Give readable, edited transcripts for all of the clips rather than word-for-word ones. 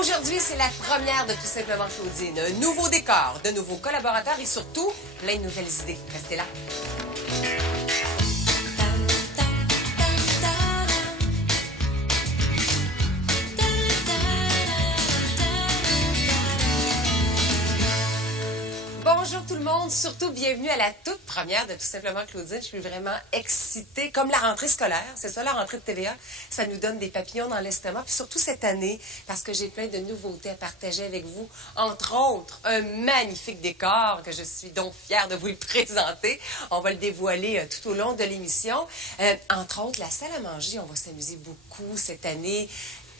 Aujourd'hui, c'est la première de Tout simplement Claudine. Un nouveau décor, de nouveaux collaborateurs et surtout, plein de nouvelles idées. Restez là. Bonjour tout le monde, surtout bienvenue à la toute première de Tout simplement Claudine. Je suis vraiment excitée, comme la rentrée scolaire, c'est ça la rentrée de TVA, ça nous donne des papillons dans l'estomac, puis surtout cette année, parce que j'ai plein de nouveautés à partager avec vous, entre autres, un magnifique décor que je suis donc fière de vous le présenter. On va le dévoiler tout au long de l'émission. Entre autres, la salle à manger, on va s'amuser beaucoup cette année.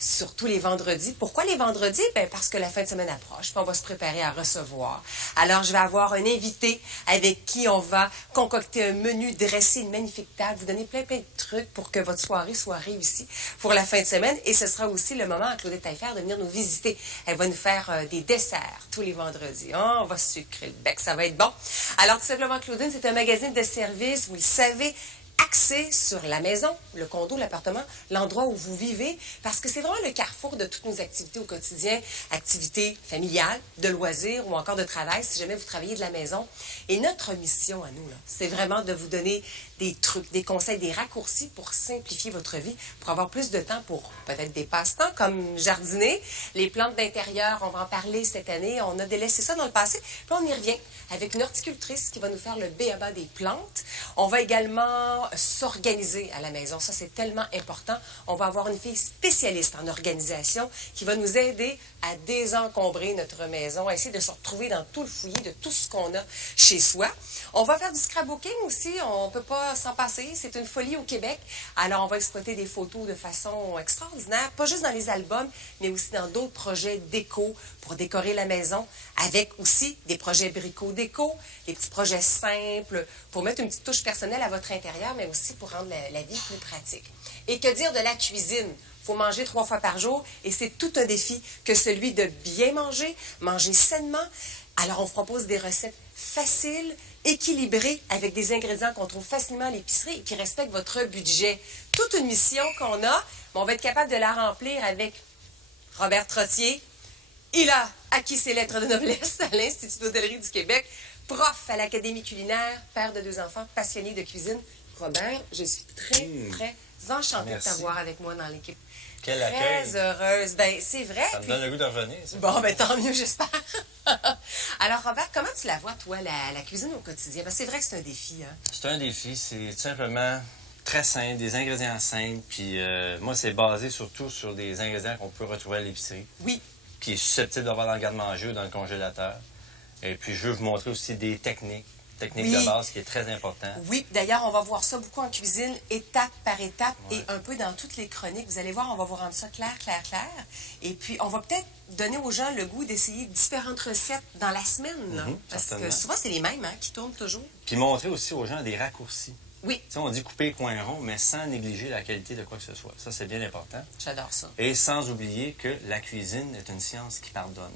Surtout les vendredis. Pourquoi les vendredis? Bien, parce que la fin de semaine approche, puis on va se préparer à recevoir. Alors, je vais avoir un invité avec qui on va concocter un menu, dresser une magnifique table, vous donner plein de trucs pour que votre soirée soit réussie pour la fin de semaine. Et ce sera aussi le moment à Claudette Taillefer de venir nous visiter. Elle va nous faire des desserts tous les vendredis. Oh, on va se sucrer le bec, ça va être bon. Alors, Tout simplement Claudine, c'est un magazine de services, vous le savez, axé sur la maison, le condo, l'appartement, l'endroit où vous vivez, parce que c'est vraiment le carrefour de toutes nos activités au quotidien, activités familiales, de loisirs ou encore de travail, si jamais vous travaillez de la maison. Et notre mission à nous, là, c'est vraiment de vous donner des trucs, des conseils, des raccourcis pour simplifier votre vie, pour avoir plus de temps pour peut-être des passe-temps comme jardiner, les plantes d'intérieur, on va en parler cette année, on a délaissé ça dans le passé, puis on y revient avec une horticultrice qui va nous faire le b.a.-ba des plantes. On va également s'organiser à la maison, ça c'est tellement important. On va avoir une fille spécialiste en organisation qui va nous aider à désencombrer notre maison, à essayer de se retrouver dans tout le fouillis de tout ce qu'on a chez soi. On va faire du scrapbooking aussi, on ne peut pas s'en passer, c'est une folie au Québec. Alors on va exploiter des photos de façon extraordinaire, pas juste dans les albums, mais aussi dans d'autres projets déco pour décorer la maison, avec aussi des projets brico-déco, des petits projets simples pour mettre une petite touche personnelle à votre intérieur, mais aussi pour rendre la vie plus pratique. Et que dire de la cuisine? Il faut manger 3 fois par jour et c'est tout un défi que celui de bien manger, manger sainement. Alors, on vous propose des recettes faciles, équilibrées, avec des ingrédients qu'on trouve facilement à l'épicerie et qui respectent votre budget. Toute une mission qu'on a, mais on va être capable de la remplir avec Robert Trottier. Il a acquis ses lettres de noblesse à l'Institut d'hôtellerie du Québec, prof à l'Académie culinaire, père de 2 enfants, passionné de cuisine. Robert, je suis très enchantée de t'avoir avec moi dans l'équipe. Quel accueil. Très heureuse. Ben, c'est vrai. Ça me donne le goût de revenir. Ça. Bon, ben tant mieux, j'espère. Alors, Robert, comment tu la vois, toi, la cuisine au quotidien? Ben, c'est vrai que c'est un défi, hein? C'est un défi. C'est tout simplement très simple, des ingrédients simples. Puis moi, c'est basé surtout sur des ingrédients qu'on peut retrouver à l'épicerie. Oui. Qui est susceptible d'avoir dans le garde-manger ou dans le congélateur. Et puis, je veux vous montrer aussi des techniques de base qui est très important. Oui, d'ailleurs, on va voir ça beaucoup en cuisine, étape par étape et un peu dans toutes les chroniques. Vous allez voir, on va vous rendre ça clair. Et puis, on va peut-être donner aux gens le goût d'essayer différentes recettes dans la semaine. Là, parce que souvent, c'est les mêmes qui tournent toujours. Puis montrer aussi aux gens des raccourcis. Oui. Tu sais, on dit couper les coins ronds, mais sans négliger la qualité de quoi que ce soit. Ça, c'est bien important. J'adore ça. Et sans oublier que la cuisine est une science qui pardonne.